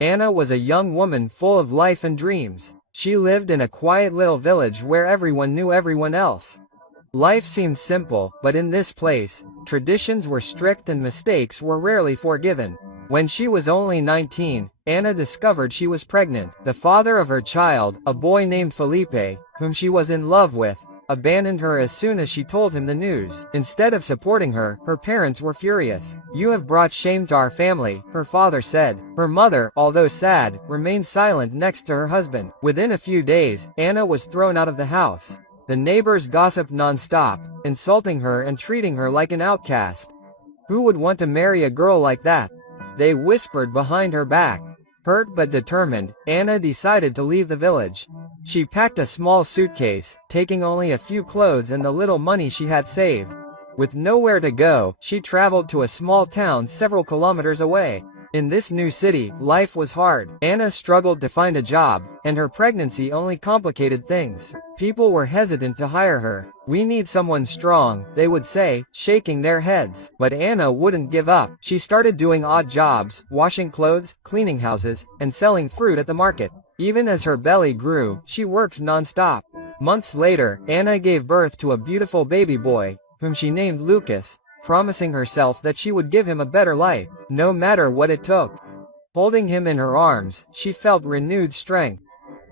Anna was a young woman full of life and dreams. She lived in a quiet little village where everyone knew everyone else. Life seemed simple, but in this place, traditions were strict and mistakes were rarely forgiven. When she was only 19, Anna discovered she was pregnant. The father of her child, a boy named Felipe, whom she was in love with, abandoned her as soon as she told him the news. Instead of supporting her, her parents were furious. "You have brought shame to our family," her father said. Her mother, although sad, remained silent next to her husband. Within a few days, Anna was thrown out of the house. The neighbors gossiped non-stop, insulting her and treating her like an outcast. Who would want to marry a girl like that? They whispered behind her back. Hurt but determined, Anna decided to leave the village. She packed a small suitcase, taking only a few clothes and the little money she had saved. With nowhere to go, she traveled to a small town several kilometers away. In this new city, life was hard. Anna struggled to find a job, and her pregnancy only complicated things. People were hesitant to hire her. "We need someone strong," they would say, shaking their heads. But Anna wouldn't give up. She started doing odd jobs, washing clothes, cleaning houses, and selling fruit at the market. Even as her belly grew, she worked non-stop. Months later, Anna gave birth to a beautiful baby boy, whom she named Lucas, promising herself that she would give him a better life, no matter what it took. Holding him in her arms, she felt renewed strength.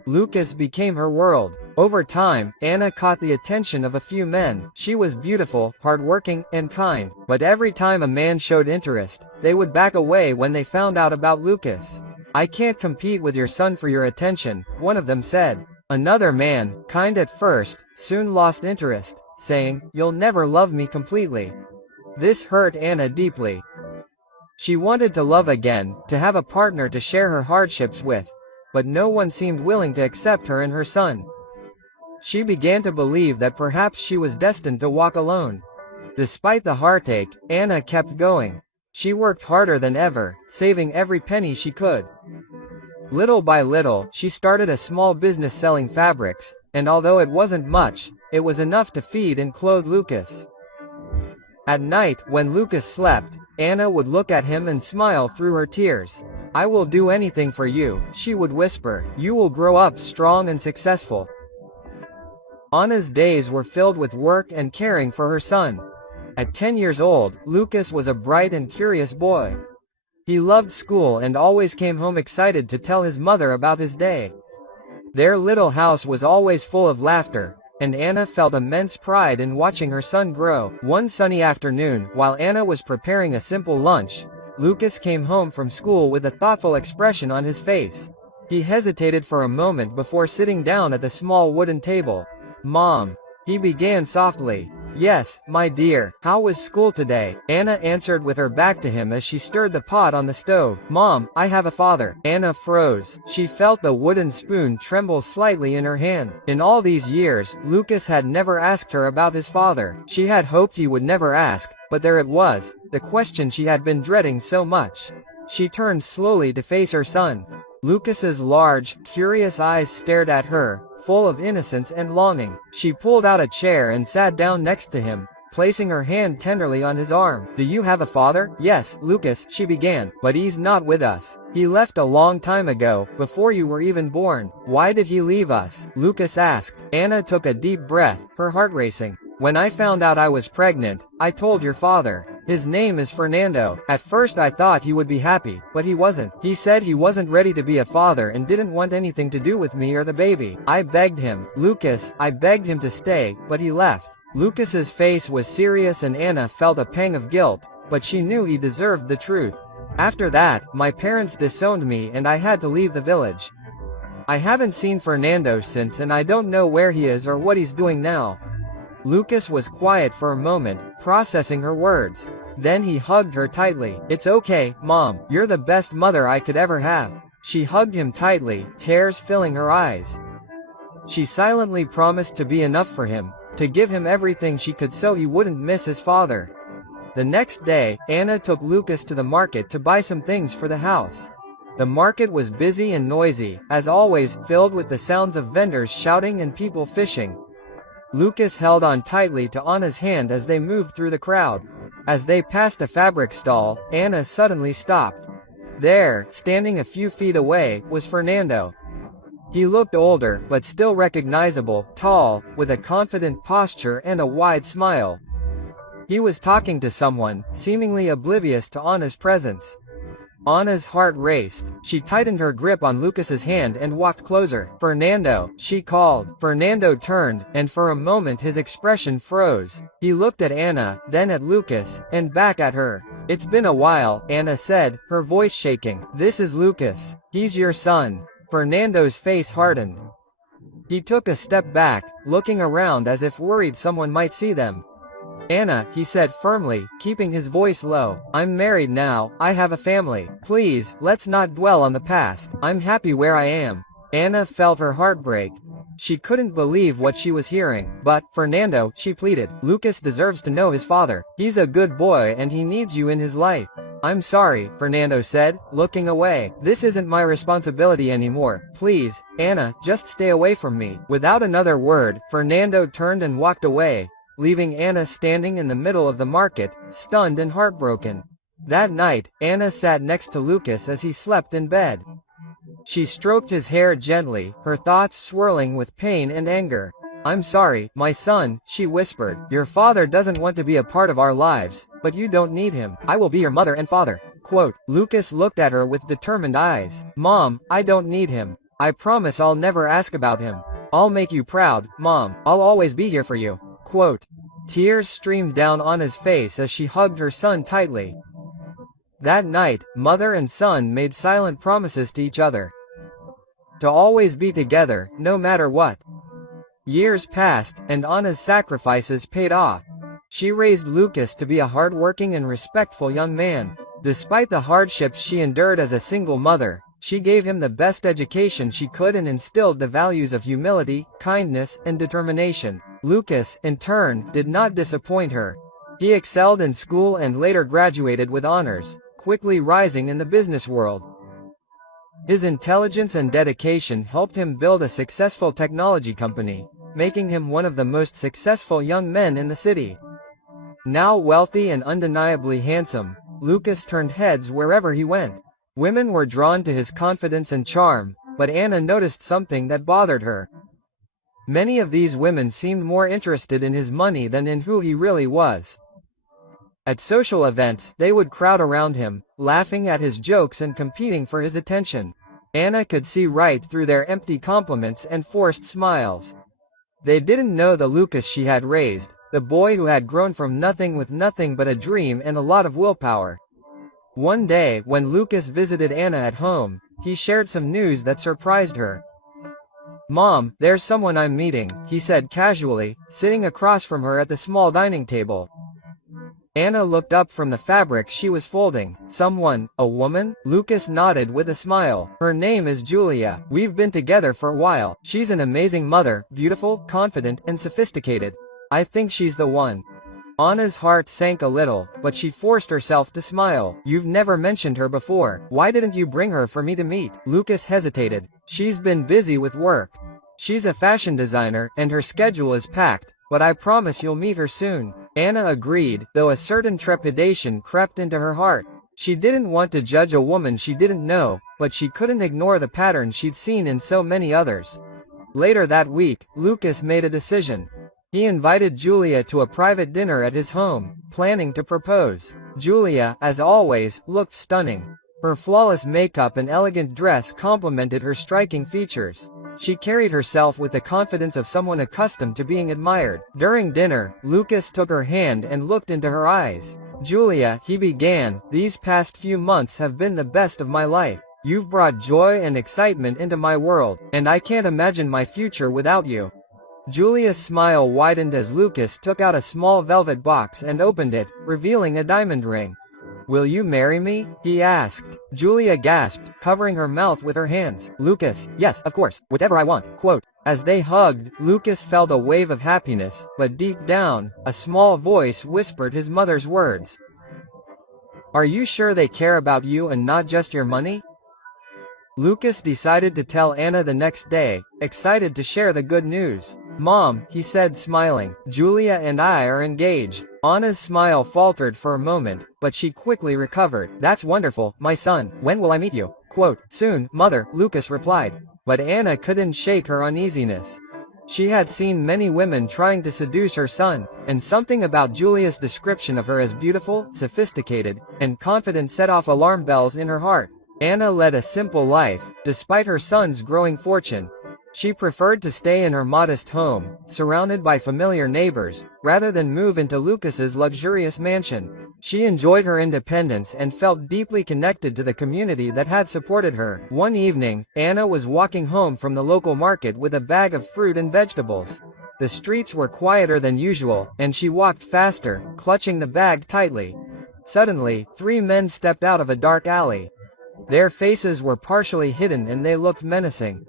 Lucas became her world. Over time, Anna caught the attention of a few men. She was beautiful, hardworking, and kind. But every time a man showed interest, they would back away when they found out about Lucas. "I can't compete with your son for your attention," one of them said. Another man, kind at first, soon lost interest, saying, "You'll never love me completely." This hurt Anna deeply. She wanted to love again, to have a partner to share her hardships with, but no one seemed willing to accept her and her son. She began to believe that perhaps she was destined to walk alone. Despite the heartache, Anna kept going. She worked harder than ever, saving every penny she could. Little by little, she started a small business selling fabrics, and although it wasn't much, it was enough to feed and clothe Lucas. At night, when Lucas slept, Anna would look at him and smile through her tears. "I will do anything for you," she would whisper. "You will grow up strong and successful." Anna's days were filled with work and caring for her son. At 10 years old, Lucas was a bright and curious boy. He loved school and always came home excited to tell his mother about his day. Their little house was always full of laughter, and Anna felt immense pride in watching her son grow. One sunny afternoon, while Anna was preparing a simple lunch, Lucas came home from school with a thoughtful expression on his face. He hesitated for a moment before sitting down at the small wooden table. "Mom," he began softly. "Yes, my dear, how was school today?" Anna answered with her back to him as she stirred the pot on the stove. "Mom, I have a father." Anna froze. She felt the wooden spoon tremble slightly in her hand. In all these years, Lucas had never asked her about his father. She had hoped he would never ask, but there it was, the question she had been dreading so much. She turned slowly to face her son. Lucas's large, curious eyes stared at her, full of innocence and longing. She pulled out a chair and sat down next to him, placing her hand tenderly on his arm. "Do you have a father?" "Yes, Lucas," she began, "but he's not with us. He left a long time ago, before you were even born." "Why did he leave us?" Lucas asked. Anna took a deep breath, her heart racing. "When I found out I was pregnant, I told your father. His name is Fernando. At first I thought he would be happy, but he wasn't. He said he wasn't ready to be a father and didn't want anything to do with me or the baby. I begged him, Lucas, I begged him to stay, but he left." Lucas's face was serious and Anna felt a pang of guilt, but she knew he deserved the truth. "After that, my parents disowned me and I had to leave the village. I haven't seen Fernando since and I don't know where he is or what he's doing now." Lucas was quiet for a moment, processing her words. Then he hugged her tightly. "It's okay, Mom. You're the best mother I could ever have." She hugged him tightly, tears filling her eyes. She silently promised to be enough for him, to give him everything she could so he wouldn't miss his father. The next day, Anna took Lucas to the market to buy some things for the house. The market was busy and noisy, as always, filled with the sounds of vendors shouting and people fishing. Lucas held on tightly to Anna's hand as they moved through the crowd. As they passed a fabric stall, Anna suddenly stopped. There, standing a few feet away, was Fernando. He looked older, but still recognizable, tall, with a confident posture and a wide smile. He was talking to someone, seemingly oblivious to Anna's presence. Anna's heart raced. She tightened her grip on Lucas's hand and walked closer. "Fernando," she called. Fernando turned, and for a moment his expression froze. He looked at Anna, then at Lucas, and back at her. "It's been a while," Anna said, her voice shaking. "This is Lucas. He's your son." Fernando's face hardened. He took a step back, looking around as if worried someone might see them. "Anna," he said firmly, keeping his voice low, "I'm married now, I have a family. Please, let's not dwell on the past. I'm happy where I am." Anna felt her heart break. She couldn't believe what she was hearing. "But, Fernando," she pleaded, "Lucas deserves to know his father. He's a good boy and he needs you in his life." "I'm sorry," Fernando said, looking away. "This isn't my responsibility anymore. Please, Anna, just stay away from me." Without another word, Fernando turned and walked away, leaving Anna standing in the middle of the market, stunned and heartbroken. That night, Anna sat next to Lucas as he slept in bed. She stroked his hair gently, her thoughts swirling with pain and anger. "I'm sorry, my son," she whispered. "Your father doesn't want to be a part of our lives, but you don't need him. I will be your mother and father." Quote. Lucas looked at her with determined eyes. "Mom, I don't need him. I promise I'll never ask about him. I'll make you proud, Mom. I'll always be here for you." Quote. Tears streamed down Anna's face as she hugged her son tightly. That night, mother and son made silent promises to each other. To always be together, no matter what. Years passed, and Anna's sacrifices paid off. She raised Lucas to be a hardworking and respectful young man. Despite the hardships she endured as a single mother, she gave him the best education she could and instilled the values of humility, kindness, and determination. Lucas, in turn, did not disappoint her. He excelled in school and later graduated with honors, quickly rising in the business world. His intelligence and dedication helped him build a successful technology company, making him one of the most successful young men in the city. Now wealthy and undeniably handsome, Lucas turned heads wherever he went. Women were drawn to his confidence and charm, but Anna noticed something that bothered her. Many of these women seemed more interested in his money than in who he really was. At social events, they would crowd around him, laughing at his jokes and competing for his attention. Anna could see right through their empty compliments and forced smiles. They didn't know the Lucas she had raised, the boy who had grown from nothing with nothing but a dream and a lot of willpower. One day, when Lucas visited Anna at home, he shared some news that surprised her. "Mom, there's someone I'm meeting," he said casually, sitting across from her at the small dining table. Anna looked up from the fabric she was folding. "Someone? A woman?" Lucas nodded with a smile. "Her name is Julia. We've been together for a while. She's an amazing mother, beautiful, confident, and sophisticated. I think she's the one." Anna's heart sank a little, but she forced herself to smile. "You've never mentioned her before. Why didn't you bring her for me to meet?" Lucas hesitated. "She's been busy with work. She's a fashion designer, and her schedule is packed, but I promise you'll meet her soon." Anna agreed, though a certain trepidation crept into her heart. She didn't want to judge a woman she didn't know, but she couldn't ignore the pattern she'd seen in so many others. Later that week, Lucas made a decision. He invited Julia to a private dinner at his home, planning to propose. Julia, as always, looked stunning. Her flawless makeup and elegant dress complemented her striking features. She carried herself with the confidence of someone accustomed to being admired. During dinner, Lucas took her hand and looked into her eyes. "Julia," he began, "these past few months have been the best of my life. You've brought joy and excitement into my world, and I can't imagine my future without you." Julia's smile widened as Lucas took out a small velvet box and opened it, revealing a diamond ring. "Will you marry me?" he asked. Julia gasped, covering her mouth with her hands. "Lucas, yes, of course, whatever I want." Quote. As they hugged, Lucas felt a wave of happiness, but deep down, a small voice whispered his mother's words. "Are you sure they care about you and not just your money?" Lucas decided to tell Anna the next day, excited to share the good news. Mom, he said smiling, Julia and I are engaged. Anna's smile faltered for a moment, but she quickly recovered. That's wonderful, my son. When will I meet you? Quote, soon, mother, Lucas replied. But Anna couldn't shake her uneasiness. She had seen many women trying to seduce her son, and something about Julia's description of her as beautiful, sophisticated, and confident set off alarm bells in her heart. Anna led a simple life, despite her son's growing fortune. She preferred to stay in her modest home, surrounded by familiar neighbors, rather than move into Lucas's luxurious mansion. She enjoyed her independence and felt deeply connected to the community that had supported her. One evening, Anna was walking home from the local market with a bag of fruit and vegetables. The streets were quieter than usual, and she walked faster, clutching the bag tightly. Suddenly, 3 men stepped out of a dark alley. Their faces were partially hidden and they looked menacing.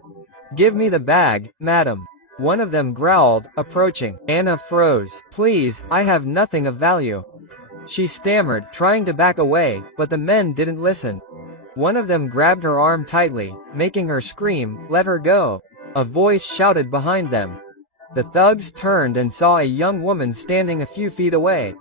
Give me the bag, madam. One of them growled, approaching. Anna froze. Please, I have nothing of value. She stammered, trying to back away, but the men didn't listen. One of them grabbed her arm tightly, making her scream, let her go. A voice shouted behind them. The thugs turned and saw a young woman standing a few feet away.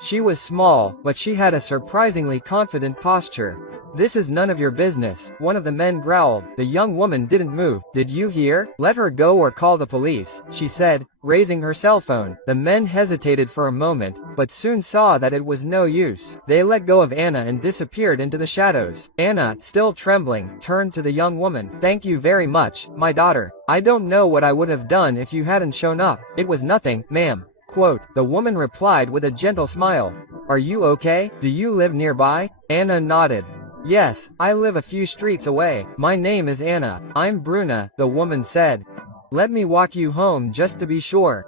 She was small, but she had a surprisingly confident posture. This is none of your business, one of the men growled. The young woman didn't move. Did you hear? Let her go or call the police, she said, raising her cell phone. The men hesitated for a moment, but soon saw that it was no use. They let go of Anna and disappeared into the shadows. Anna, still trembling, turned to the young woman. Thank you very much, my daughter. I don't know what I would have done if you hadn't shown up. It was nothing, ma'am. Quote, the woman replied with a gentle smile. Are you okay? Do you live nearby? Anna nodded. Yes, I live a few streets away. My name is Anna. I'm Bruna, the woman said. Let me walk you home just to be sure.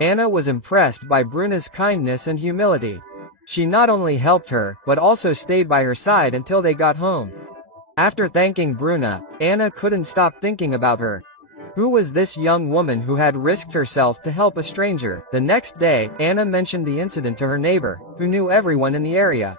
Anna was impressed by Bruna's kindness and humility. She not only helped her, but also stayed by her side until they got home. After thanking Bruna, Anna couldn't stop thinking about her. Who was this young woman who had risked herself to help a stranger? The next day, Anna mentioned the incident to her neighbor, who knew everyone in the area.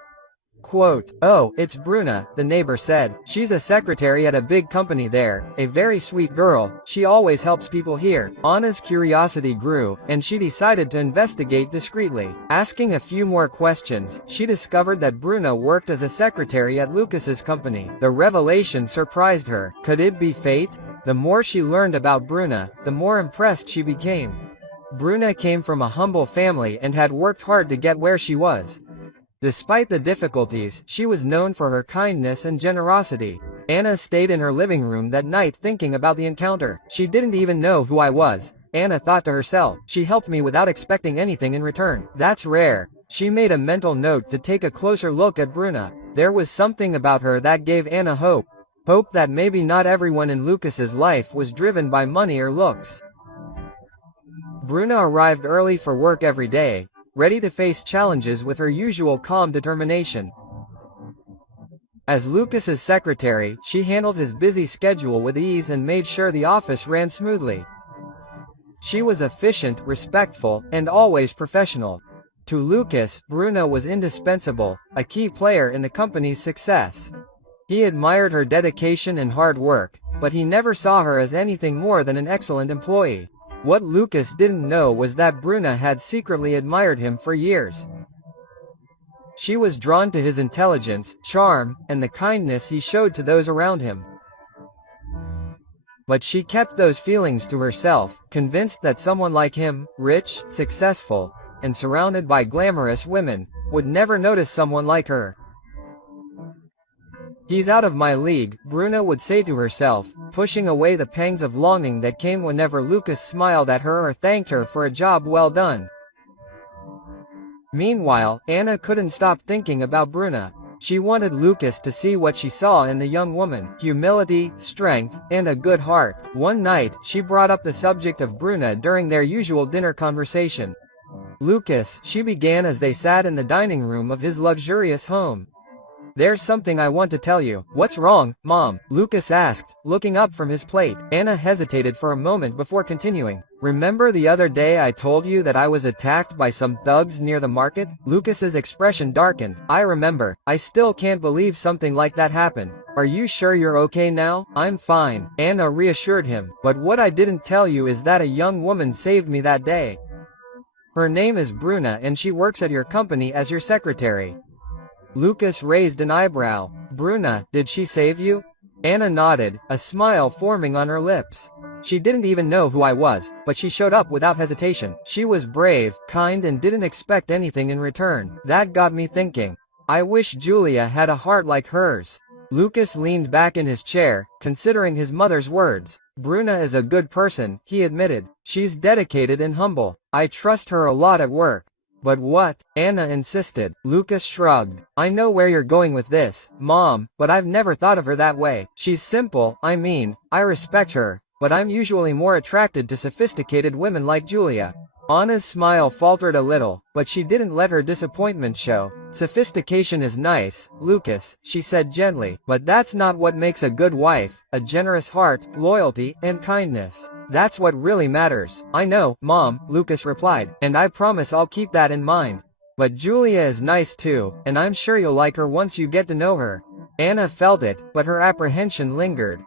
Quote, oh, it's Bruna, the neighbor said. She's a secretary at a big company there, a very sweet girl. She always helps people here. Anna's curiosity grew, and she decided to investigate discreetly. Asking a few more questions, she discovered that Bruna worked as a secretary at Lucas's company. The revelation surprised her. Could it be fate? The more she learned about Bruna, the more impressed she became. Bruna came from a humble family and had worked hard to get where she was. Despite the difficulties, she was known for her kindness and generosity. Anna stayed in her living room that night thinking about the encounter. She didn't even know who I was, Anna thought to herself. She helped me without expecting anything in return. That's rare. She made a mental note to take a closer look at Bruna. There was something about her that gave Anna hope. Hope that maybe not everyone in Lucas's life was driven by money or looks. Bruna arrived early for work every day, ready to face challenges with her usual calm determination. As Lucas's secretary, she handled his busy schedule with ease and made sure the office ran smoothly. She was efficient, respectful, and always professional. To Lucas, Bruna was indispensable, a key player in the company's success. He admired her dedication and hard work, but he never saw her as anything more than an excellent employee. What Lucas didn't know was that Bruna had secretly admired him for years. She was drawn to his intelligence, charm, and the kindness he showed to those around him. But she kept those feelings to herself, convinced that someone like him, rich, successful, and surrounded by glamorous women, would never notice someone like her. He's out of my league, Bruna would say to herself, pushing away the pangs of longing that came whenever Lucas smiled at her or thanked her for a job well done. Meanwhile, Anna couldn't stop thinking about Bruna. She wanted Lucas to see what she saw in the young woman: humility, strength, and a good heart. One night, she brought up the subject of Bruna during their usual dinner conversation. Lucas, she began as they sat in the dining room of his luxurious home. There's something I want to tell you. What's wrong, Mom? Lucas asked, looking up from his plate. Anna hesitated for a moment before continuing. Remember the other day I told you that I was attacked by some thugs near the market? Lucas's expression darkened. I remember. I still can't believe something like that happened. Are you sure you're okay now? I'm fine, Anna reassured him, but what I didn't tell you is that a young woman saved me that day. Her name is Bruna and she works at your company as your secretary. Lucas raised an eyebrow. Bruna, did she save you? Anna nodded, a smile forming on her lips. She didn't even know who I was, but she showed up without hesitation. She was brave, kind and didn't expect anything in return. That got me thinking. I wish Julia had a heart like hers. Lucas leaned back in his chair, considering his mother's words. Bruna is a good person, he admitted. She's dedicated and humble. I trust her a lot at work. But what? Anna insisted. Lucas shrugged. I know where you're going with this, Mom, but I've never thought of her that way. She's simple, I respect her, but I'm usually more attracted to sophisticated women like Julia. Anna's smile faltered a little, but she didn't let her disappointment show. Sophistication is nice, Lucas, she said gently, but that's not what makes a good wife. A generous heart, loyalty, and kindness. That's what really matters. I know, Mom, Lucas replied, and I promise I'll keep that in mind. But Julia is nice too, and I'm sure you'll like her once you get to know her. Anna felt it, but her apprehension lingered.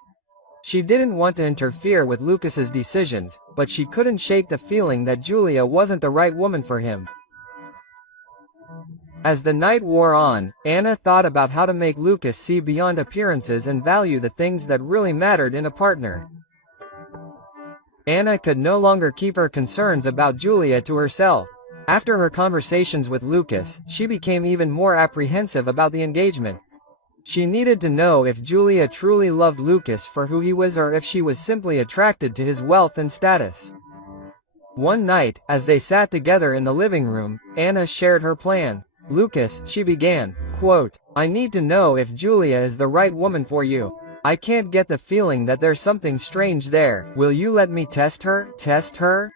She didn't want to interfere with Lucas's decisions, but she couldn't shake the feeling that Julia wasn't the right woman for him. As the night wore on, Anna thought about how to make Lucas see beyond appearances and value the things that really mattered in a partner. Anna could no longer keep her concerns about Julia to herself. After her conversations with Lucas, she became even more apprehensive about the engagement. She needed to know if Julia truly loved Lucas for who he was or if she was simply attracted to his wealth and status. One night, as they sat together in the living room, Anna shared her plan. Lucas, she began, quote, I need to know if Julia is the right woman for you. I can't get the feeling that there's something strange there. Will you let me test her? Test her?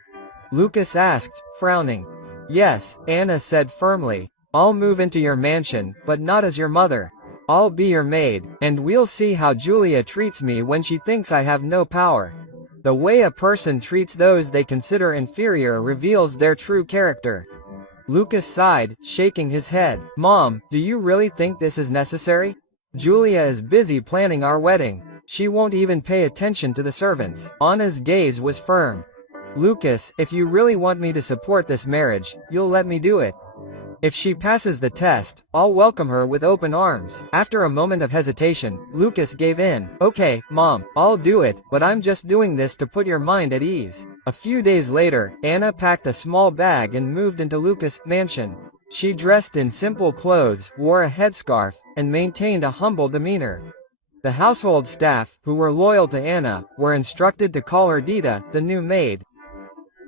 Lucas asked, frowning. Yes, Anna said firmly. I'll move into your mansion, but not as your mother. I'll be your maid, and we'll see how Julia treats me when she thinks I have no power. The way a person treats those they consider inferior reveals their true character. Lucas sighed, shaking his head. Mom, do you really think this is necessary? Julia is busy planning our wedding. She won't even pay attention to the servants. Anna's gaze was firm. Lucas, if you really want me to support this marriage, you'll let me do it. If she passes the test, I'll welcome her with open arms. After a moment of hesitation, Lucas gave in. Okay, Mom, I'll do it, but I'm just doing this to put your mind at ease. A few days later, Anna packed a small bag and moved into Lucas' mansion. She dressed in simple clothes, wore a headscarf, and maintained a humble demeanor. The household staff, who were loyal to Anna, were instructed to call her Dita, the new maid.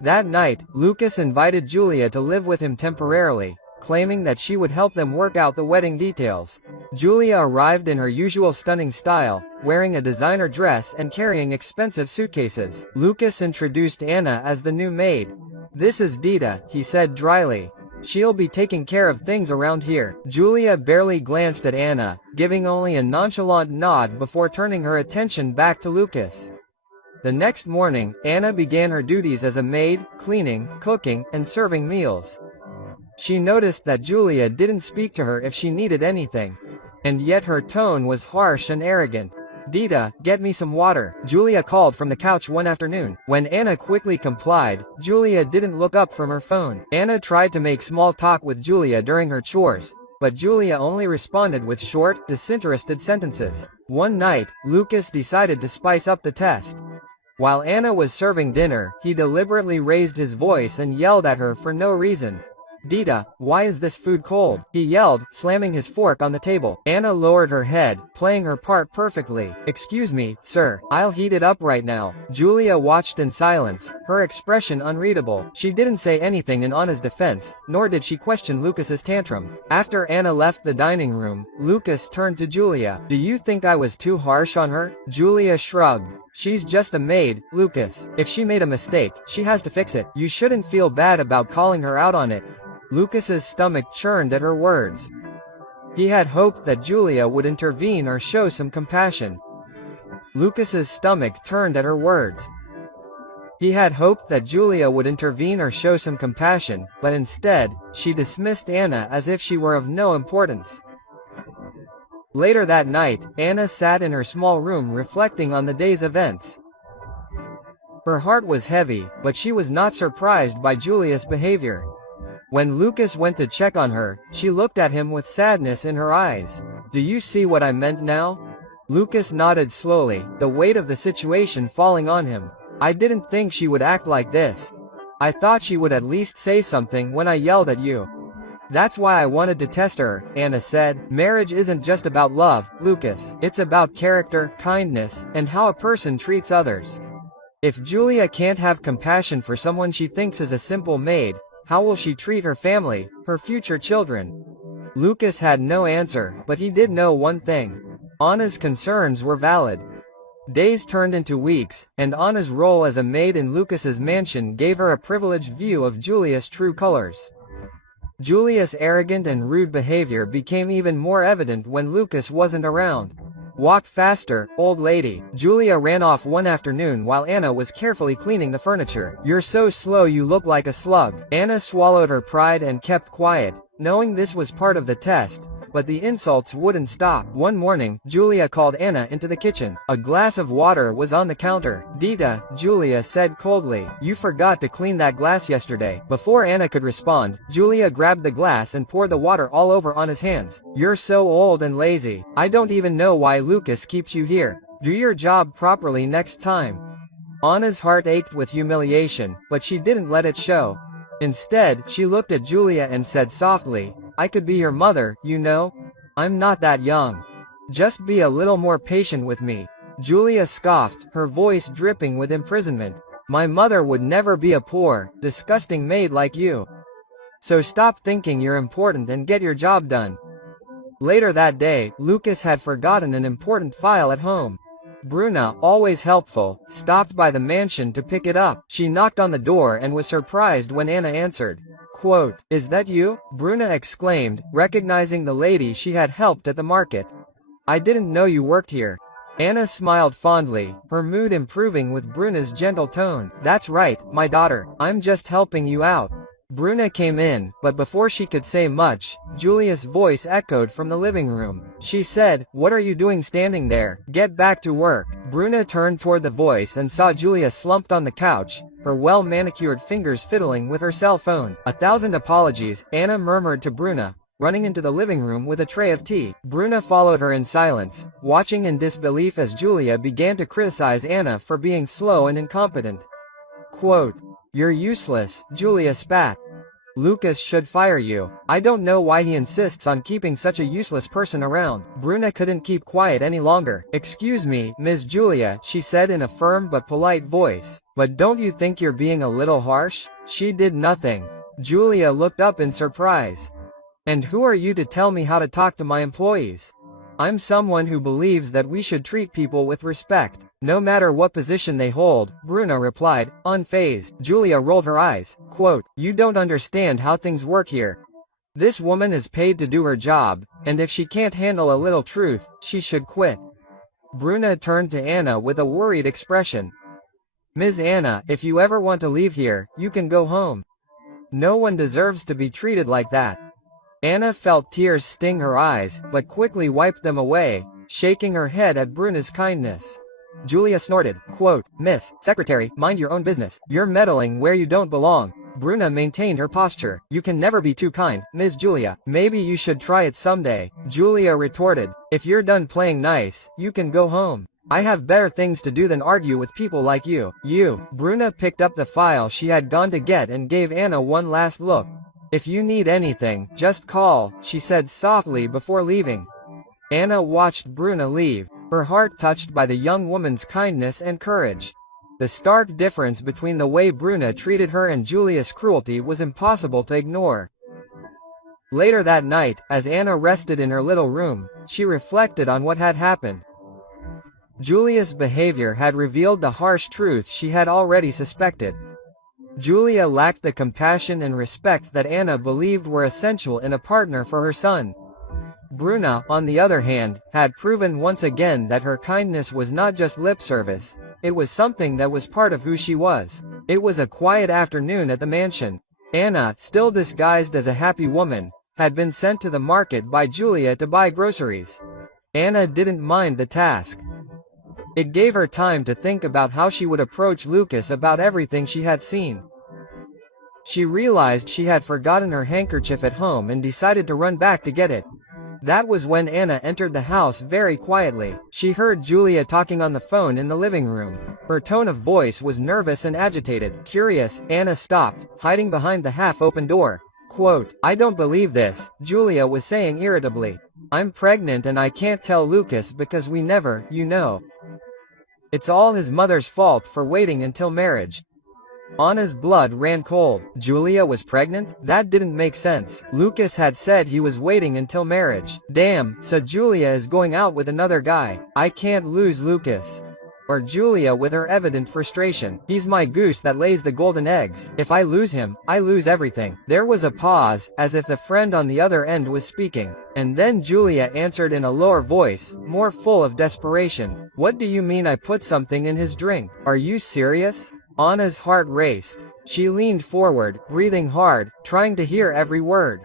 That night, Lucas invited Julia to live with him temporarily, claiming that she would help them work out the wedding details. Julia arrived in her usual stunning style, wearing a designer dress and carrying expensive suitcases. Lucas introduced Anna as the new maid. This is Dita, he said dryly. She'll be taking care of things around here. Julia barely glanced at Anna, giving only a nonchalant nod before turning her attention back to Lucas. The next morning, Anna began her duties as a maid, cleaning, cooking, and serving meals. She noticed that Julia didn't speak to her if she needed anything. And yet her tone was harsh and arrogant. Dita, get me some water, Julia called from the couch one afternoon. When Anna quickly complied, Julia didn't look up from her phone. Anna tried to make small talk with Julia during her chores, but Julia only responded with short, disinterested sentences. One night, Lucas decided to spice up the test. While Anna was serving dinner, he deliberately raised his voice and yelled at her for no reason. Dita, why is this food cold? He yelled, slamming his fork on the table. Anna lowered her head, playing her part perfectly. Excuse me, sir, I'll heat it up right now. Julia watched in silence, her expression unreadable. She didn't say anything in Anna's defense, nor did she question Lucas's tantrum. After Anna left the dining room, Lucas turned to Julia. Do you think I was too harsh on her? Julia shrugged. She's just a maid, Lucas. If she made a mistake, she has to fix it. You shouldn't feel bad about calling her out on it. Lucas's stomach churned at her words. He had hoped that Julia would intervene or show some compassion. Lucas's stomach turned at her words. He had hoped that Julia would intervene or show some compassion, but instead, she dismissed Anna as if she were of no importance. Later that night, Anna sat in her small room reflecting on the day's events. Her heart was heavy, but she was not surprised by Julia's behavior. When Lucas went to check on her, she looked at him with sadness in her eyes. "Do you see what I meant now?" Lucas nodded slowly, the weight of the situation falling on him. "I didn't think she would act like this. I thought she would at least say something when I yelled at you. That's why I wanted to test her," Anna said. "Marriage isn't just about love, Lucas. It's about character, kindness, and how a person treats others. If Julia can't have compassion for someone she thinks is a simple maid, how will she treat her family, her future children?" Lucas had no answer, but he did know one thing. Anna's concerns were valid. Days turned into weeks, and Anna's role as a maid in Lucas's mansion gave her a privileged view of Julia's true colors. Julia's arrogant and rude behavior became even more evident when Lucas wasn't around. "Walk faster, old lady." Julia ran off one afternoon while Anna was carefully cleaning the furniture. "You're so slow you look like a slug." Anna swallowed her pride and kept quiet, knowing this was part of the test. But the insults wouldn't stop. One morning, Julia called Anna into the kitchen. A glass of water was on the counter. "Dita," Julia said coldly, "you forgot to clean that glass yesterday." Before Anna could respond, Julia grabbed the glass and poured the water all over Anna's hands. "You're so old and lazy. I don't even know why Lucas keeps you here. Do your job properly next time." Anna's heart ached with humiliation, but she didn't let it show. Instead, she looked at Julia and said softly, "I could be your mother, you know? I'm not that young. Just be a little more patient with me." Julia scoffed, her voice dripping with imprisonment. "My mother would never be a poor, disgusting maid like you. So stop thinking you're important and get your job done." Later that day, Lucas had forgotten an important file at home. Bruna, always helpful, stopped by the mansion to pick it up. She knocked on the door and was surprised when Anna answered. Quote, "Is that you?" Bruna exclaimed, recognizing the lady she had helped at the market. "I didn't know you worked here." Anna smiled fondly, her mood improving with Bruna's gentle tone. "That's right, my daughter, I'm just helping you out." Bruna came in, but before she could say much, Julia's voice echoed from the living room. She said, "What are you doing standing there? Get back to work." Bruna turned toward the voice and saw Julia slumped on the couch, her well-manicured fingers fiddling with her cell phone. "1,000 apologies," Anna murmured to Bruna, running into the living room with a tray of tea. Bruna followed her in silence, watching in disbelief as Julia began to criticize Anna for being slow and incompetent. Quote, "You're useless," Julia spat. "Lucas should fire you. I don't know why he insists on keeping such a useless person around." Bruna couldn't keep quiet any longer. "Excuse me, Ms. Julia," she said in a firm but polite voice, "but don't you think you're being a little harsh? She did nothing." Julia looked up in surprise. "And who are you to tell me how to talk to my employees? I'm someone who believes that we should treat people with respect, no matter what position they hold," Bruna replied, unfazed. Julia rolled her eyes. Quote, "You don't understand how things work here. This woman is paid to do her job, and if she can't handle a little truth, she should quit." Bruna turned to Anna with a worried expression. "Ms. Anna, if you ever want to leave here, you can go home. No one deserves to be treated like that." Anna felt tears sting her eyes, but quickly wiped them away, shaking her head at Bruna's kindness. Julia snorted. Quote, "Miss Secretary, mind your own business. You're meddling where you don't belong." Bruna maintained her posture. "You can never be too kind, Ms. Julia. Maybe you should try it someday." Julia retorted, "If you're done playing nice, you can go home. I have better things to do than argue with people like you." Bruna picked up the file she had gone to get and gave Anna one last look. "If you need anything, just call," she said softly before leaving. Anna watched Bruna leave, her heart touched by the young woman's kindness and courage. The stark difference between the way Bruna treated her and Julia's cruelty was impossible to ignore. Later that night, as Anna rested in her little room, she reflected on what had happened. Julia's behavior had revealed the harsh truth she had already suspected. Julia lacked the compassion and respect that Anna believed were essential in a partner for her son. Bruna, on the other hand, had proven once again that her kindness was not just lip service, it was something that was part of who she was. It was a quiet afternoon at the mansion. Anna, still disguised as a happy woman, had been sent to the market by Julia to buy groceries. Anna didn't mind the task. It gave her time to think about how she would approach Lucas about everything she had seen. She realized she had forgotten her handkerchief at home and decided to run back to get it. That was when Anna entered the house very quietly. She heard Julia talking on the phone in the living room. Her tone of voice was nervous and agitated. Curious, Anna stopped, hiding behind the half-open door. Quote, "I don't believe this," Julia was saying irritably. "I'm pregnant and I can't tell Lucas because we never, you know. It's all his mother's fault for waiting until marriage." Anna's blood ran cold. Julia was pregnant? That didn't make sense. Lucas had said he was waiting until marriage. Damn, so Julia is going out with another guy. I can't lose Lucas. Or Julia with her evident frustration. He's my goose that lays the golden eggs. If I lose him, I lose everything. There was a pause, as if the friend on the other end was speaking. And then Julia answered in a lower voice, more full of desperation. What do you mean I put something in his drink? Are you serious? Anna's heart raced. She leaned forward, breathing hard, trying to hear every word.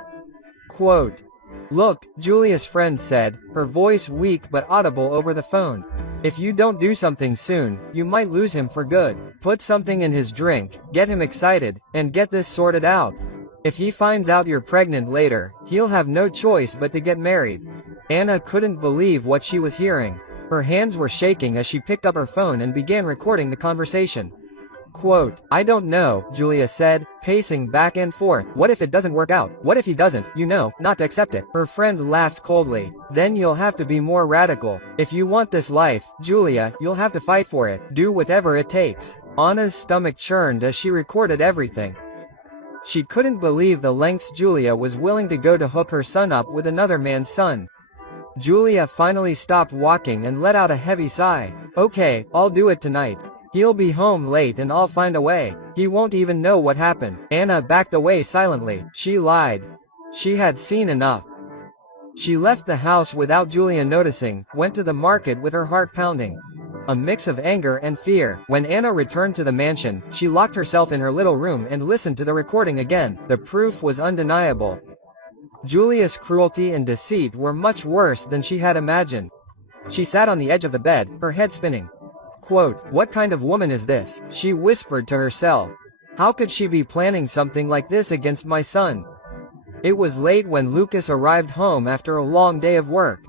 Quote, "Look," Julia's friend said, her voice weak but audible over the phone. "If you don't do something soon, you might lose him for good. Put something in his drink, get him excited, and get this sorted out. If he finds out you're pregnant later, he'll have no choice but to get married." Anna couldn't believe what she was hearing. Her hands were shaking as she picked up her phone and began recording the conversation. Quote, "I don't know," Julia said, pacing back and forth. "What if it doesn't work out? What if he doesn't, not to accept it?" Her friend laughed coldly. "Then you'll have to be more radical. If you want this life, Julia, you'll have to fight for it. Do whatever it takes." Anna's stomach churned as she recorded everything. She couldn't believe the lengths Julia was willing to go to hook her son up with another man's son. Julia finally stopped walking and let out a heavy sigh. "Okay, I'll do it tonight. He'll be home late and I'll find a way. He won't even know what happened." Anna backed away silently. She lied. She had seen enough. She left the house without Julia noticing, went to the market with her heart pounding. A mix of anger and fear. When Anna returned to the mansion, she locked herself in her little room and listened to the recording again. The proof was undeniable. Julia's cruelty and deceit were much worse than she had imagined. She sat on the edge of the bed, her head spinning. Quote, "What kind of woman is this?" she whispered to herself. "How could she be planning something like this against my son?" It was late when Lucas arrived home after a long day of work.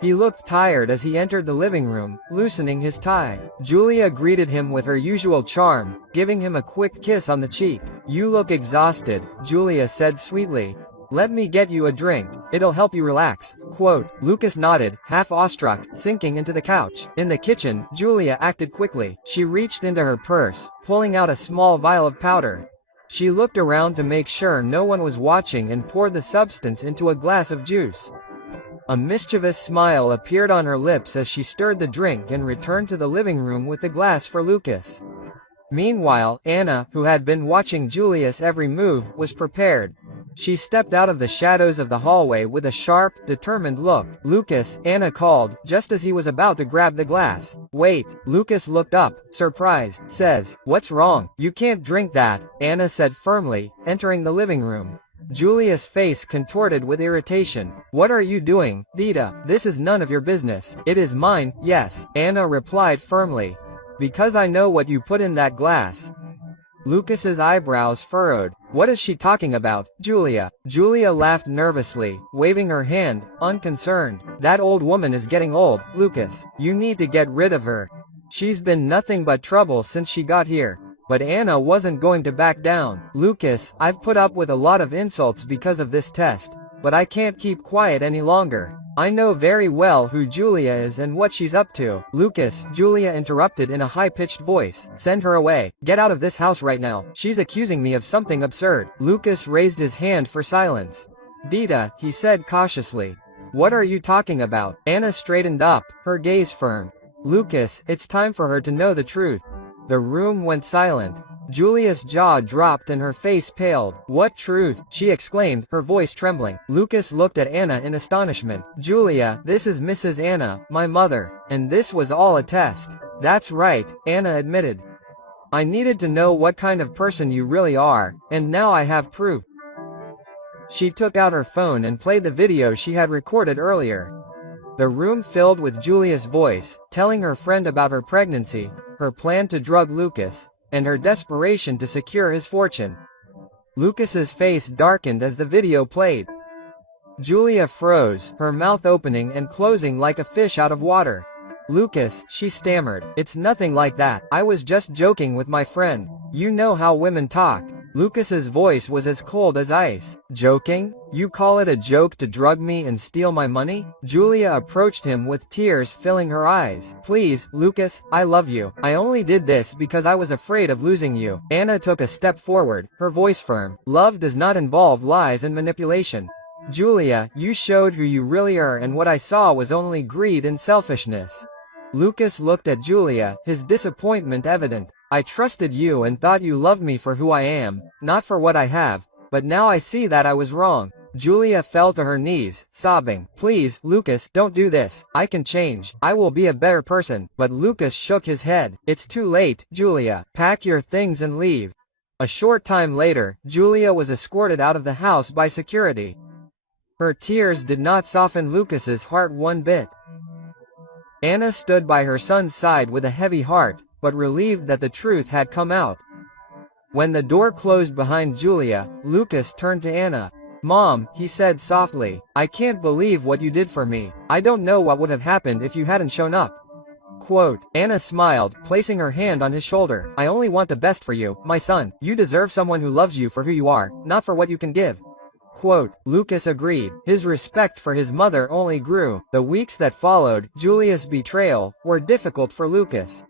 He looked tired as he entered the living room, loosening his tie. Julia greeted him with her usual charm, giving him a quick kiss on the cheek. "You look exhausted," Julia said sweetly. "Let me get you a drink. It'll help you relax." Quote, Lucas nodded, half awestruck, sinking into the couch. In the kitchen, Julia acted quickly. She reached into her purse, pulling out a small vial of powder. She looked around to make sure no one was watching and poured the substance into a glass of juice. A mischievous smile appeared on her lips as she stirred the drink and returned to the living room with the glass for Lucas. Meanwhile, Anna, who had been watching Julia's every move, was prepared. She stepped out of the shadows of the hallway with a sharp, determined look. "Lucas," Anna called, just as he was about to grab the glass. "Wait." Lucas looked up, surprised. "Says, what's wrong? You can't drink that," Anna said firmly, entering the living room. Julia's face contorted with irritation. "What are you doing, Dita? This is none of your business." "It is mine, yes," Anna replied firmly. "Because I know what you put in that glass." Lucas's eyebrows furrowed. "What is she talking about, Julia?" Julia laughed nervously, waving her hand, unconcerned. "That old woman is getting old, Lucas. You need to get rid of her. She's been nothing but trouble since she got here." But Anna wasn't going to back down. "Lucas, I've put up with a lot of insults because of this test. But I can't keep quiet any longer. I know very well who Julia is and what she's up to." "Lucas," Julia interrupted in a high-pitched voice. "Send her away. Get out of this house right now. She's accusing me of something absurd." Lucas raised his hand for silence. "Dita," he said cautiously. "What are you talking about?" Anna straightened up, her gaze firm. "Lucas, it's time for her to know the truth." The room went silent. Julia's jaw dropped and her face paled. "What truth?" she exclaimed, her voice trembling. Lucas looked at Anna in astonishment. "Julia, this is Mrs. Anna, my mother. And this was all a test." "That's right," Anna admitted. "I needed to know what kind of person you really are, and now I have proof." She took out her phone and played the video she had recorded earlier. The room filled with Julia's voice, telling her friend about her pregnancy, her plan to drug Lucas, and her desperation to secure his fortune. Lucas's face darkened as the video played. Julia froze, her mouth opening and closing like a fish out of water. "Lucas," she stammered, "it's nothing like that. I was just joking with my friend. You know how women talk." Lucas's voice was as cold as ice. "Joking? You call it a joke to drug me and steal my money?" Julia approached him with tears filling her eyes. "Please, Lucas, I love you. I only did this because I was afraid of losing you." Anna took a step forward, her voice firm. "Love does not involve lies and manipulation. Julia, you showed who you really are, and what I saw was only greed and selfishness." Lucas looked at Julia, his disappointment evident. "I trusted you and thought you loved me for who I am, not for what I have, but now I see that I was wrong." Julia fell to her knees, sobbing. "Please, Lucas, don't do this. I can change. I will be a better person." But Lucas shook his head. "It's too late, Julia. Pack your things and leave." A short time later, Julia was escorted out of the house by security. Her tears did not soften Lucas's heart one bit. Anna stood by her son's side with a heavy heart, but relieved that the truth had come out. When the door closed behind Julia, Lucas turned to Anna. "Mom," he said softly, "I can't believe what you did for me. I don't know what would have happened if you hadn't shown up." Quote. Anna smiled, placing her hand on his shoulder. "I only want the best for you, my son. You deserve someone who loves you for who you are, not for what you can give." Quote. Lucas agreed. His respect for his mother only grew. The weeks that followed Julia's betrayal were difficult for Lucas.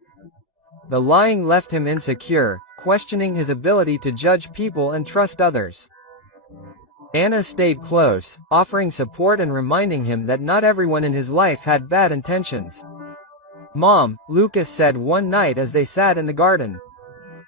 The lying left him insecure, questioning his ability to judge people and trust others. Anna stayed close, offering support and reminding him that not everyone in his life had bad intentions. "Mom," Lucas said one night as they sat in the garden,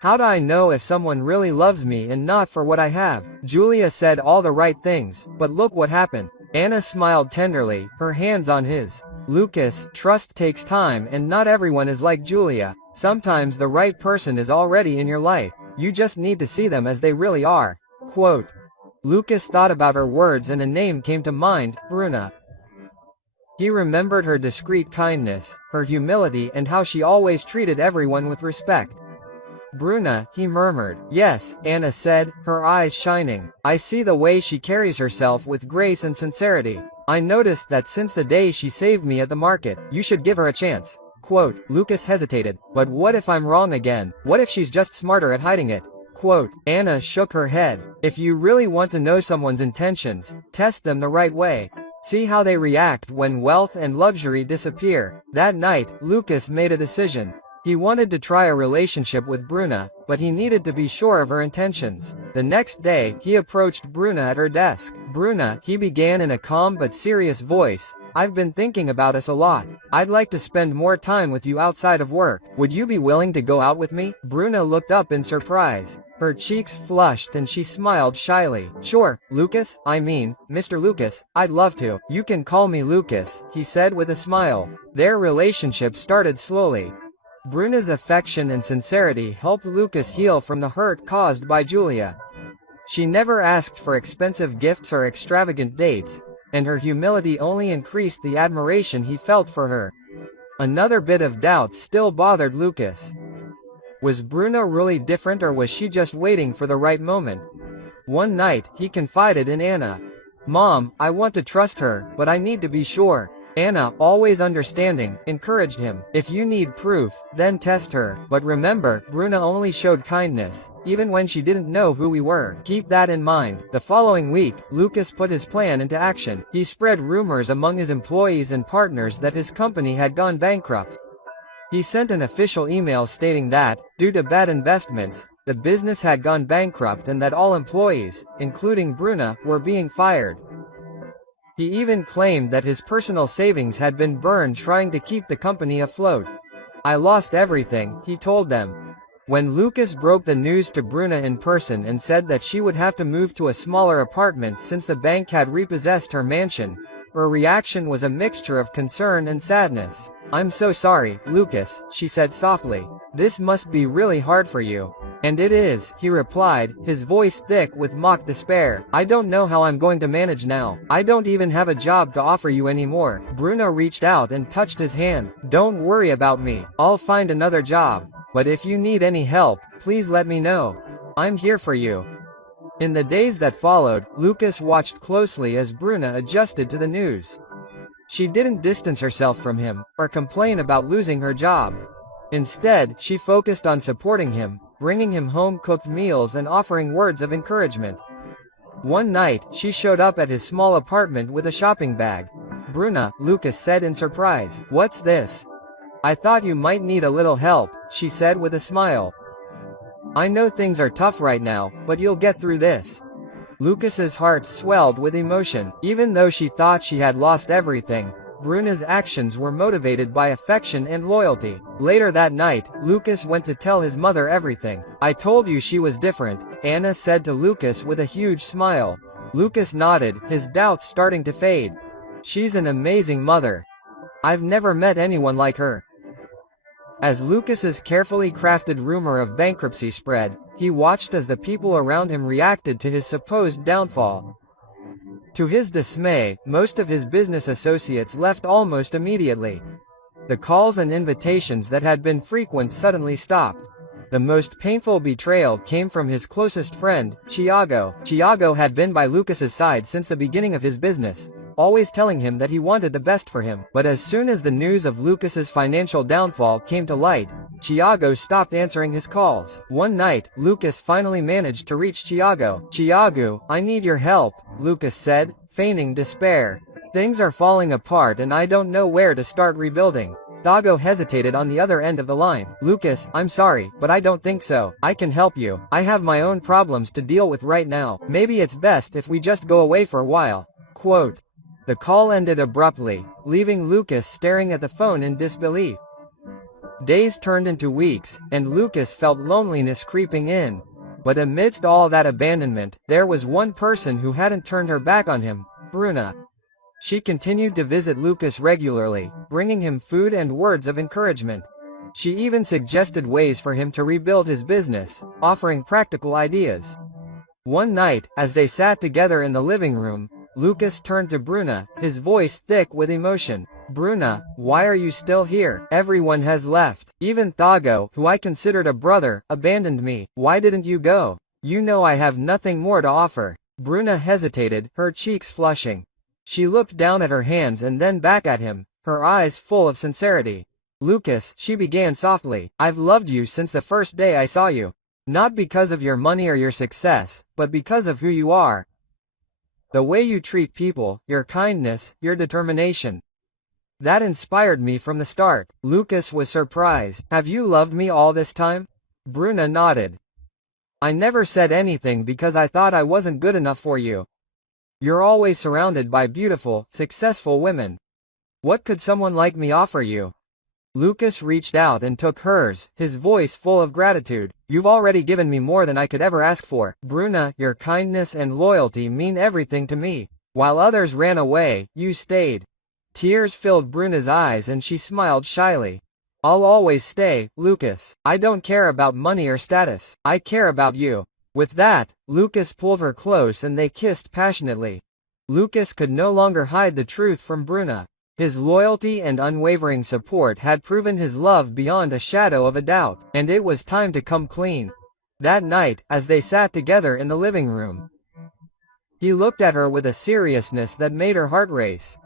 "how do I know if someone really loves me and not for what I have?" Julia said all the right things, but look what happened. Anna smiled tenderly, her hands on his. "Lucas, trust takes time and not everyone is like Julia. Sometimes the right person is already in your life. You just need to see them as they really are." Quote. Lucas thought about her words and a name came to mind, Bruna. He remembered her discreet kindness, her humility and how she always treated everyone with respect. "Bruna," he murmured. "Yes," Anna said, her eyes shining. "I see the way she carries herself with grace and sincerity. I noticed that since the day she saved me at the market. You should give her a chance." Quote. Lucas hesitated. "But what if I'm wrong again? What if she's just smarter at hiding it?" Quote. Anna shook her head. "If you really want to know someone's intentions, test them the right way. See how they react when wealth and luxury disappear." That night, Lucas made a decision. He wanted to try a relationship with Bruna, but he needed to be sure of her intentions. The next day, he approached Bruna at her desk. "Bruna," he began in a calm but serious voice, "I've been thinking about us a lot. I'd like to spend more time with you outside of work. Would you be willing to go out with me?" Bruna looked up in surprise. Her cheeks flushed and she smiled shyly. "Sure, Lucas, Mr. Lucas, I'd love to. You can call me Lucas," he said with a smile. Their relationship started slowly. Bruna's affection and sincerity helped Lucas heal from the hurt caused by Julia. She never asked for expensive gifts or extravagant dates, and her humility only increased the admiration he felt for her. Another bit of doubt still bothered Lucas. Was Bruna really different or was she just waiting for the right moment? One night, he confided in Anna. "Mom, I want to trust her, but I need to be sure." Anna, always understanding, encouraged him. "If you need proof, then test her. But remember, Bruna only showed kindness, even when she didn't know who we were. Keep that in mind." The following week, Lucas put his plan into action. He spread rumors among his employees and partners that his company had gone bankrupt. He sent an official email stating that, due to bad investments, the business had gone bankrupt and that all employees, including Bruna, were being fired. He even claimed that his personal savings had been burned trying to keep the company afloat. "I lost everything," he told them. When Lucas broke the news to Bruna in person and said that she would have to move to a smaller apartment since the bank had repossessed her mansion, her reaction was a mixture of concern and sadness. I'm so sorry, Lucas, she said softly. This must be really hard for you. And it is, he replied, his voice thick with mock despair. I don't know how I'm going to manage now. I don't even have a job to offer you anymore. Bruno reached out and touched his hand. Don't worry about me. I'll find another job. But if you need any help, please let me know. I'm here for you. In the days that followed, Lucas watched closely as Bruna adjusted to the news. She didn't distance herself from him, or complain about losing her job. Instead, she focused on supporting him, bringing him home-cooked meals and offering words of encouragement. One night, she showed up at his small apartment with a shopping bag. Bruna, Lucas said in surprise. What's this? I thought you might need a little help, she said with a smile. I know things are tough right now, but you'll get through this. Lucas's heart swelled with emotion. Even though she thought she had lost everything, Bruna's actions were motivated by affection and loyalty. Later that night, Lucas went to tell his mother everything. I told you she was different, Anna said to Lucas with a huge smile. Lucas nodded, his doubts starting to fade. She's an amazing mother. I've never met anyone like her. As Lucas's carefully crafted rumor of bankruptcy spread, he watched as the people around him reacted to his supposed downfall. To his dismay, most of his business associates left almost immediately. The calls and invitations that had been frequent suddenly stopped. The most painful betrayal came from his closest friend, Thiago. Thiago had been by Lucas's side since the beginning of his business, always telling him that he wanted the best for him. But as soon as the news of Lucas's financial downfall came to light, Thiago stopped answering his calls. One night, Lucas finally managed to reach Thiago. Thiago, I need your help, Lucas said, feigning despair. Things are falling apart and I don't know where to start rebuilding. Thiago hesitated on the other end of the line. Lucas, I'm sorry, but I don't think so. I can help you. I have my own problems to deal with right now. Maybe it's best if we just go away for a while. Quote. The call ended abruptly, leaving Lucas staring at the phone in disbelief. Days turned into weeks, and Lucas felt loneliness creeping in. But amidst all that abandonment, there was one person who hadn't turned her back on him, Bruna. She continued to visit Lucas regularly, bringing him food and words of encouragement. She even suggested ways for him to rebuild his business, offering practical ideas. One night, as they sat together in the living room, Lucas turned to Bruna, his voice thick with emotion. Bruna, why are you still here? Everyone has left. Even Thiago, who I considered a brother, abandoned me. Why didn't you go? You know I have nothing more to offer. Bruna hesitated, her cheeks flushing. She looked down at her hands and then back at him, her eyes full of sincerity. Lucas, she began softly, I've loved you since the first day I saw you. Not because of your money or your success, but because of who you are. The way you treat people, your kindness, your determination. That inspired me from the start. Lucas was surprised. Have you loved me all this time? Bruna nodded. I never said anything because I thought I wasn't good enough for you. You're always surrounded by beautiful, successful women. What could someone like me offer you? Lucas reached out and took hers, his voice full of gratitude. You've already given me more than I could ever ask for. Bruna, your kindness and loyalty mean everything to me. While others ran away, you stayed. Tears filled Bruna's eyes and she smiled shyly. I'll always stay, Lucas. I don't care about money or status. I care about you. With that, Lucas pulled her close and they kissed passionately. Lucas could no longer hide the truth from Bruna. His loyalty and unwavering support had proven his love beyond a shadow of a doubt, and it was time to come clean. That night, as they sat together in the living room, he looked at her with a seriousness that made her heart race.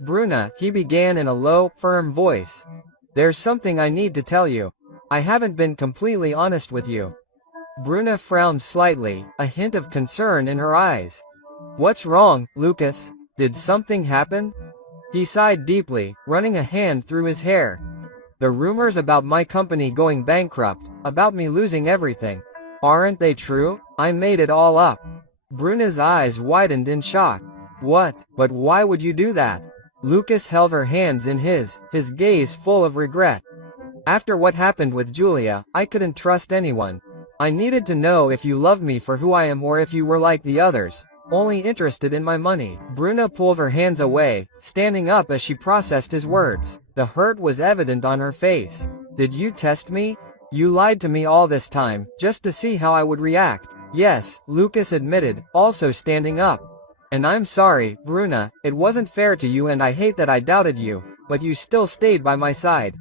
Bruna, he began in a low, firm voice. There's something I need to tell you. I haven't been completely honest with you. Bruna frowned slightly, a hint of concern in her eyes. What's wrong, Lucas? Did something happen? He sighed deeply, running a hand through his hair. The rumors about my company going bankrupt, about me losing everything, aren't they true? I made it all up. Bruna's eyes widened in shock. What? But why would you do that? Lucas held her hands in his gaze full of regret. After what happened with Julia, I couldn't trust anyone. I needed to know if you loved me for who I am or if you were like the others, only interested in my money. Bruna pulled her hands away, standing up as she processed his words. The hurt was evident on her face. Did you test me? You lied to me all this time, just to see how I would react. Yes, Lucas admitted, also standing up. And I'm sorry, Bruna, it wasn't fair to you and I hate that I doubted you, but you still stayed by my side.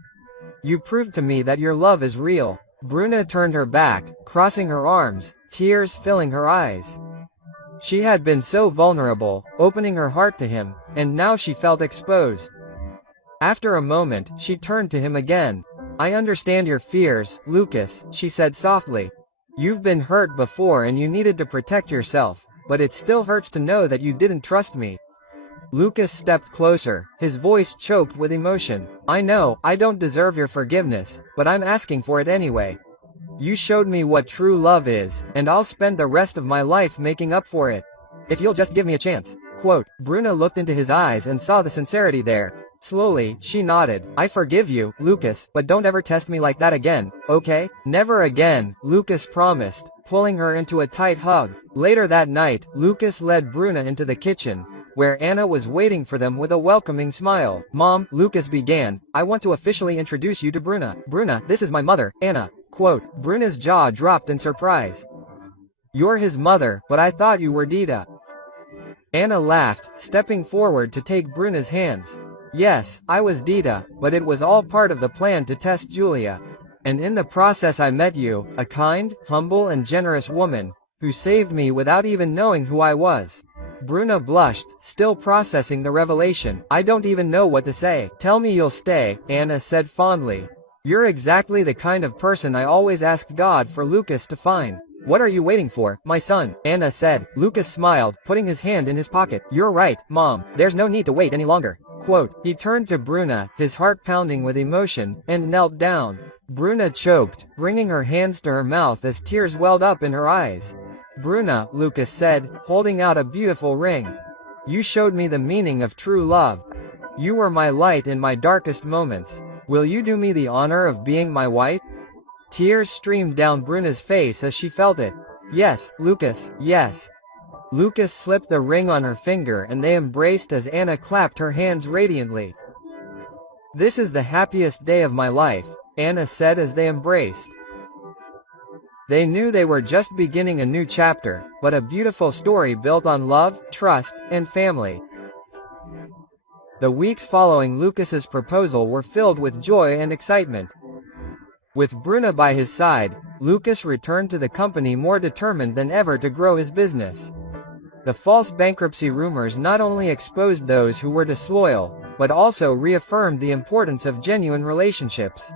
You proved to me that your love is real. Bruna turned her back, crossing her arms, tears filling her eyes. She had been so vulnerable, opening her heart to him, and now she felt exposed. After a moment, she turned to him again. I understand your fears, Lucas, she said softly. You've been hurt before and you needed to protect yourself, but it still hurts to know that you didn't trust me. Lucas stepped closer, his voice choked with emotion. I know, I don't deserve your forgiveness, but I'm asking for it anyway. You showed me what true love is, and I'll spend the rest of my life making up for it. If you'll just give me a chance. Quote, Bruna looked into his eyes and saw the sincerity there. Slowly, she nodded. I forgive you, Lucas, but don't ever test me like that again, okay? Never again, Lucas promised, pulling her into a tight hug. Later that night, Lucas led Bruna into the kitchen, where Anna was waiting for them with a welcoming smile. Mom, Lucas began, I want to officially introduce you to Bruna. Bruna, this is my mother, Anna. Quote, Bruna's jaw dropped in surprise. You're his mother, but I thought you were Dita. Anna laughed, stepping forward to take Bruna's hands. Yes, I was Dita, but it was all part of the plan to test Julia. And in the process I met you, a kind, humble and generous woman, who saved me without even knowing who I was. Bruna blushed, still processing the revelation. I don't even know what to say. Tell me you'll stay, Anna said fondly. You're exactly the kind of person I always asked God for Lucas to find. What are you waiting for, my son? Anna said. Lucas smiled, putting his hand in his pocket. You're right, Mom. There's no need to wait any longer. Quote, he turned to Bruna, his heart pounding with emotion, and knelt down. Bruna choked, bringing her hands to her mouth as tears welled up in her eyes. Bruna, Lucas said, holding out a beautiful ring. You showed me the meaning of true love. You were my light in my darkest moments. Will you do me the honor of being my wife? Tears streamed down Bruna's face as she felt it. Yes, Lucas, yes. Lucas slipped the ring on her finger and they embraced as Anna clapped her hands radiantly. This is the happiest day of my life, Anna said as they embraced. They knew they were just beginning a new chapter, but a beautiful story built on love, trust, and family. The weeks following Lucas's proposal were filled with joy and excitement. With Bruna by his side, Lucas returned to the company more determined than ever to grow his business. The false bankruptcy rumors not only exposed those who were disloyal, but also reaffirmed the importance of genuine relationships.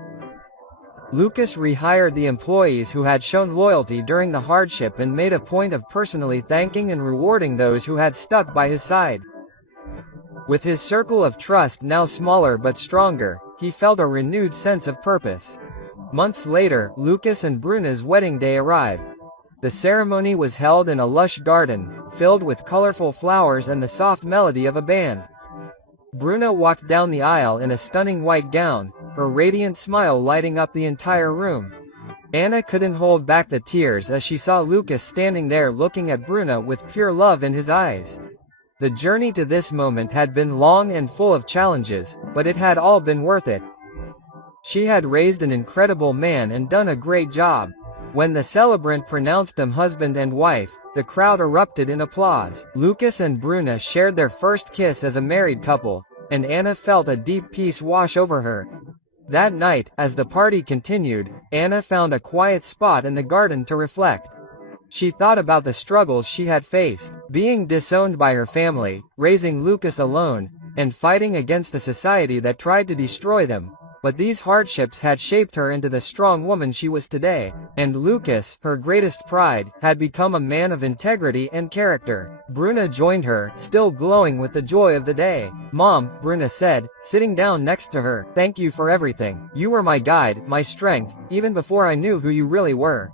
Lucas rehired the employees who had shown loyalty during the hardship and made a point of personally thanking and rewarding those who had stuck by his side. With his circle of trust now smaller but stronger, he felt a renewed sense of purpose. Months later, Lucas and Bruna's wedding day arrived. The ceremony was held in a lush garden, filled with colorful flowers and the soft melody of a band. Bruna walked down the aisle in a stunning white gown, her radiant smile lighting up the entire room. Anna couldn't hold back the tears as she saw Lucas standing there looking at Bruna with pure love in his eyes. The journey to this moment had been long and full of challenges, but it had all been worth it. She had raised an incredible man and done a great job. When the celebrant pronounced them husband and wife, the crowd erupted in applause. Lucas and Bruna shared their first kiss as a married couple, and Anna felt a deep peace wash over her. That night, as the party continued, Anna found a quiet spot in the garden to reflect. She thought about the struggles she had faced, being disowned by her family, raising Lucas alone, and fighting against a society that tried to destroy them. But these hardships had shaped her into the strong woman she was today, and Lucas, her greatest pride, had become a man of integrity and character. Bruna joined her, still glowing with the joy of the day. Mom, Bruna said, sitting down next to her, thank you for everything. You were my guide, my strength, even before I knew who you really were.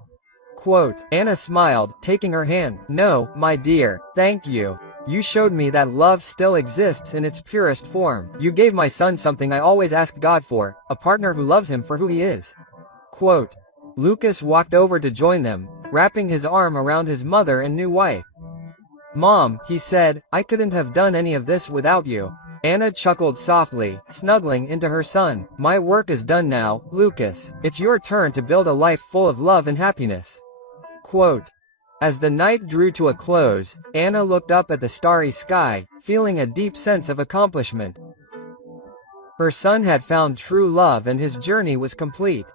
Quote, Anna smiled, taking her hand. No, my dear, thank you. You showed me that love still exists in its purest form. You gave my son something I always asked God for, a partner who loves him for who he is. Quote. Lucas walked over to join them, wrapping his arm around his mother and new wife. "Mom," he said, "I couldn't have done any of this without you." Anna chuckled softly, snuggling into her son. "My work is done now, Lucas. It's your turn to build a life full of love and happiness." Quote. As the night drew to a close, Anna looked up at the starry sky, feeling a deep sense of accomplishment. Her son had found true love and his journey was complete.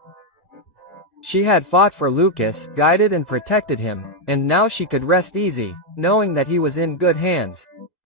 She had fought for Lucas, guided and protected him, and now she could rest easy, knowing that he was in good hands.